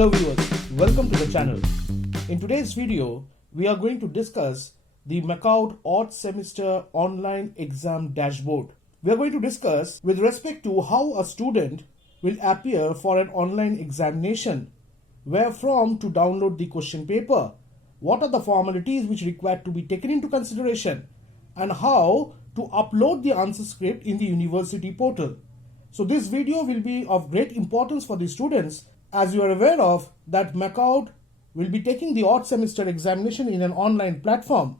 Hello viewers, welcome to the channel. In today's video, we are going to discuss the MAKAUT Odd Semester Online Exam Dashboard. We are going to discuss with respect to how a student will appear for an online examination, where from to download the question paper, what are the formalities which require to be taken into consideration, and how to upload the answer script in the university portal. So this video will be of great importance for the students, as you are aware of that MAKAUT will be taking the odd semester examination in an online platform.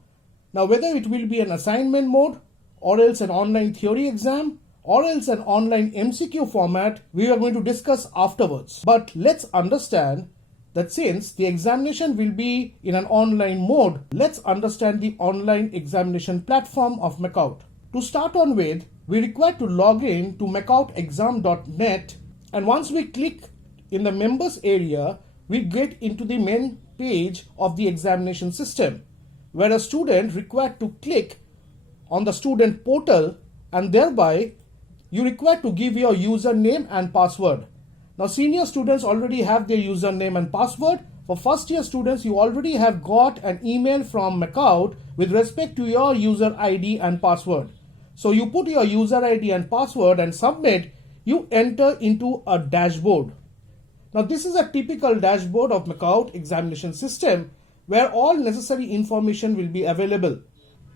Now whether it will be an assignment mode or else an online theory exam or else an online MCQ format, we are going to discuss afterwards. But let's understand that since the examination will be in an online mode, let's understand the online examination platform of MAKAUT. To start on with, we require to log in to makautexam.net, and once we click in the members area, we get into the main page of the examination system, where a student required to click on the student portal, and thereby you require to give your username and password. Now senior students already have their username and password. For first year students, you already have got an email from MAKAUT with respect to your user ID and password. So you put your user ID and password and submit, you enter into a dashboard. Now this is a typical dashboard of MAKAUT examination system where all necessary information will be available.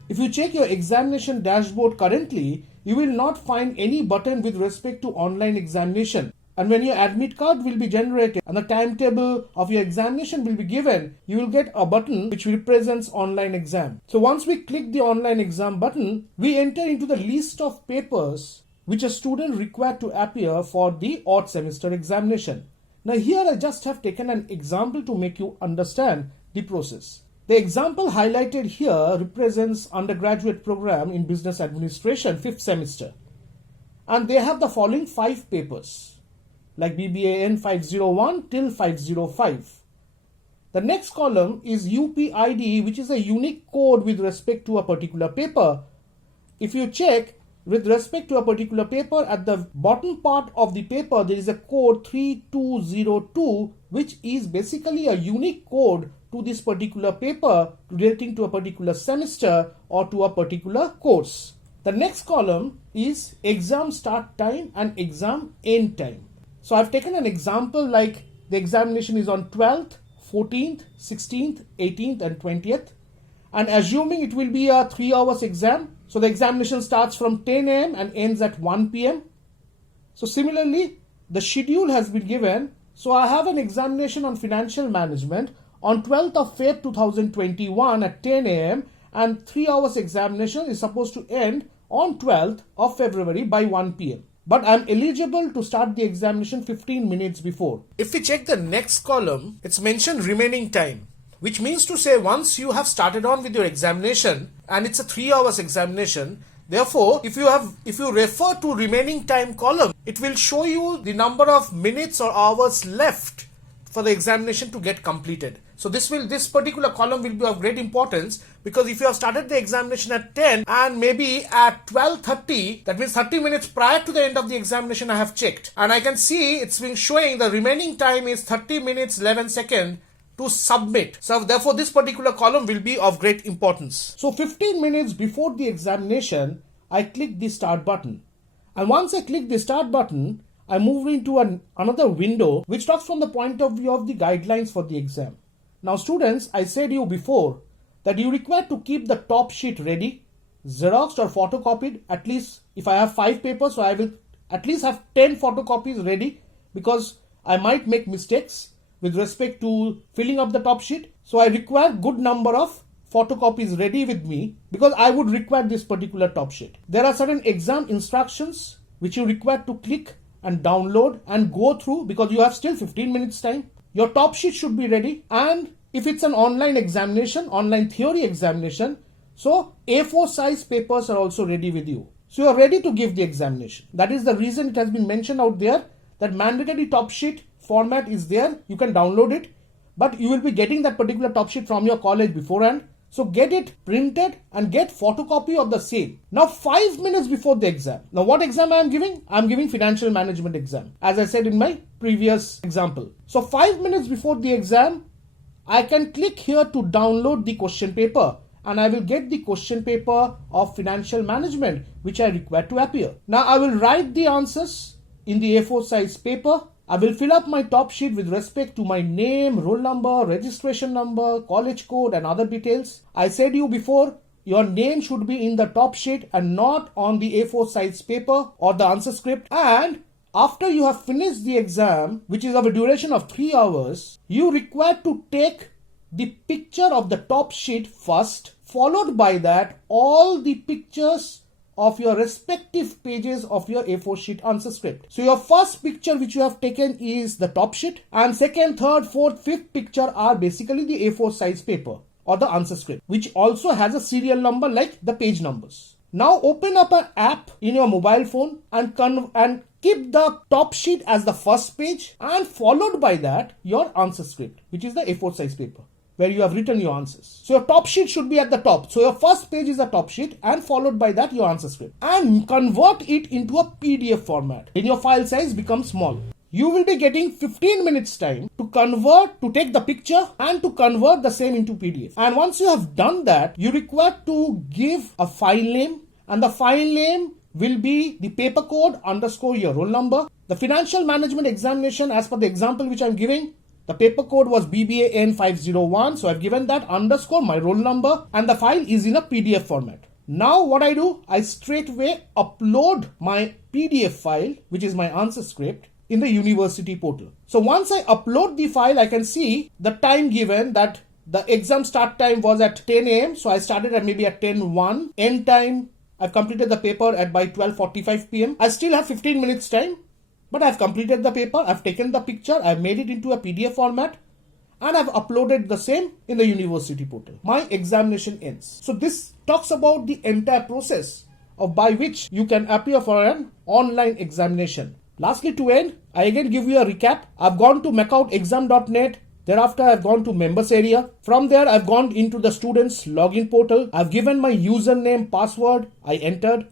If you check your examination dashboard currently, you will not find any button with respect to online examination. And when your admit card will be generated and the timetable of your examination will be given, you will get a button which represents online exam. So once we click the online exam button, we enter into the list of papers which a student required to appear for the odd semester examination. Now here I just have taken an example to make you understand the process. The example highlighted here represents undergraduate program in business administration 5th semester. And they have the following 5 papers, like BBAN 501 till 505. The next column is UPID, which is a unique code with respect to a particular paper. If you check with respect to a particular paper, at the bottom part of the paper there is a code 3202, which is basically a unique code to this particular paper relating to a particular semester or to a particular course. The next column is exam start time and exam end time. So I've taken an example like the examination is on 12th, 14th, 16th, 18th and 20th, and assuming it will be a 3 hours exam, so the examination starts from 10 a.m. and ends at 1 p.m. So similarly, the schedule has been given. So I have an examination on financial management on 12th of Feb 2021 at 10 a.m. and 3 hours examination is supposed to end on 12th of February by 1 p.m. But I'm eligible to start the examination 15 minutes before. If we check the next column, it's mentioned remaining time, which means to say once you have started on with your examination and it's a 3 hours examination, therefore if you refer to remaining time column, it will show you the number of minutes or hours left for the examination to get completed. So this particular column will be of great importance, because if you have started the examination at 10 and maybe at 12:30, that means 30 minutes prior to the end of the examination I have checked, and I can see it's been showing the remaining time is 30 minutes 11 seconds to submit. So therefore this particular column will be of great importance. So 15 minutes before the examination, I click the start button, and once I click the start button, I move into another window which talks from the point of view of the guidelines for the exam. Now students, I said you before that you require to keep the top sheet ready, xeroxed or photocopied. At least if I have 5 papers, so I will at least have 10 photocopies ready, because I might make mistakes with respect to filling up the top sheet. So I require good number of photocopies ready with me, because I would require this particular top sheet. There are certain exam instructions which you require to click and download and go through, because you have still 15 minutes time. Your top sheet should be ready, and if it's an online examination, online theory examination, so A4 size papers are also ready with you. So you are ready to give the examination. That is the reason it has been mentioned out there that mandatory top sheet format is there. You can download it, but you will be getting that particular top sheet from your college beforehand. So get it printed and get photocopy of the same. Now 5 minutes before the exam. Now what exam I am giving? I am giving financial management exam, as I said in my previous example. So 5 minutes before the exam, I can click here to download the question paper, and I will get the question paper of financial management which I require to appear. Now I will write the answers in the A4 size paper. I will fill up my top sheet with respect to my name, roll number, registration number, college code and other details. I said you before, your name should be in the top sheet and not on the A4 size paper or the answer script. And after you have finished the exam, which is of a duration of 3 hours, you require to take the picture of the top sheet first, followed by that all the pictures of your respective pages of your A4 sheet answer script. So your first picture which you have taken is the top sheet, and second, third, fourth, fifth picture are basically the A4 size paper or the answer script, which also has a serial number like the page numbers. Now open up an app in your mobile phone and keep the top sheet as the first page, and followed by that your answer script, which is the A4 size paper where you have written your answers. So your top sheet should be at the top. So your first page is the top sheet, and followed by that your answer script, and convert it into a PDF format. Then your file size becomes small. You will be getting 15 minutes time to take the picture and to convert the same into PDF. And once you have done that, you require to give a file name, and the file name will be the paper code underscore your roll number. The financial management examination, as per the example which I am giving, the paper code was BBAN 501, so I've given that underscore my roll number, and the file is in a PDF format. Now what I do, I straightway upload my PDF file, which is my answer script, in the university portal. So once I upload the file, I can see the time given, that the exam start time was at 10 a.m. So I started at maybe at 10:01. End time, I've completed the paper by 12:45 p.m. I still have 15 minutes time. But I've completed the paper, I've taken the picture, I've made it into a PDF format, and I've uploaded the same in the university portal. My examination ends. So this talks about the entire process by which you can appear for an online examination. Lastly, to end, I again give you a recap. I've gone to makoutexam.net. Thereafter, I've gone to members area. From there, I've gone into the students login portal. I've given my username, password. I entered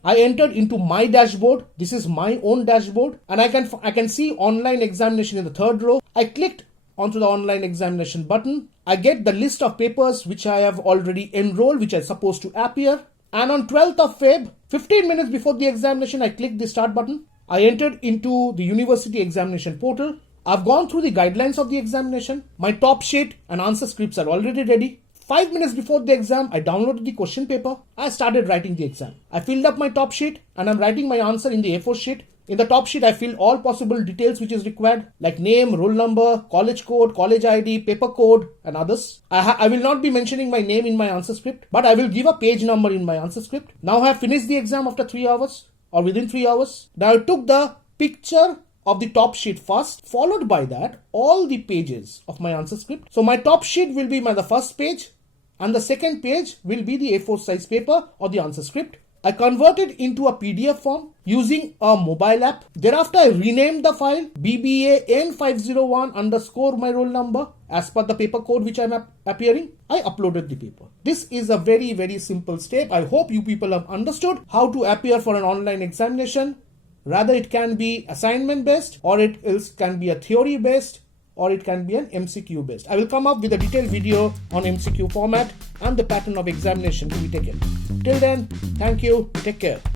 into my dashboard. This is my own dashboard, and I can see online examination in the third row. I clicked onto the online examination button. I get the list of papers which I have already enrolled, which are supposed to appear. And on 12th of Feb, 15 minutes before the examination, I clicked the start button. I entered into the university examination portal. I've gone through the guidelines of the examination. My top sheet and answer scripts are already ready. 5 minutes before the exam, I downloaded the question paper. I started writing the exam. I filled up my top sheet and I'm writing my answer in the A4 sheet. In the top sheet, I filled all possible details which is required, like name, roll number, college code, college ID, paper code, and others. I will not be mentioning my name in my answer script, but I will give a page number in my answer script. Now I have finished the exam after 3 hours or within 3 hours. Now I took the picture of the top sheet first, followed by that all the pages of my answer script. So my top sheet will be the first page, and the second page will be the A4 size paper or the answer script. I converted into a PDF form using a mobile app. Thereafter, I renamed the file BBAN501 underscore my roll number as per the paper code which I'm appearing. I uploaded the paper. This is a very, very simple step. I hope you people have understood how to appear for an online examination. Rather, it can be assignment based, or it can be a theory based, or it can be an MCQ based. I will come up with a detailed video on MCQ format and the pattern of examination to be taken. Till then, thank you. Take care.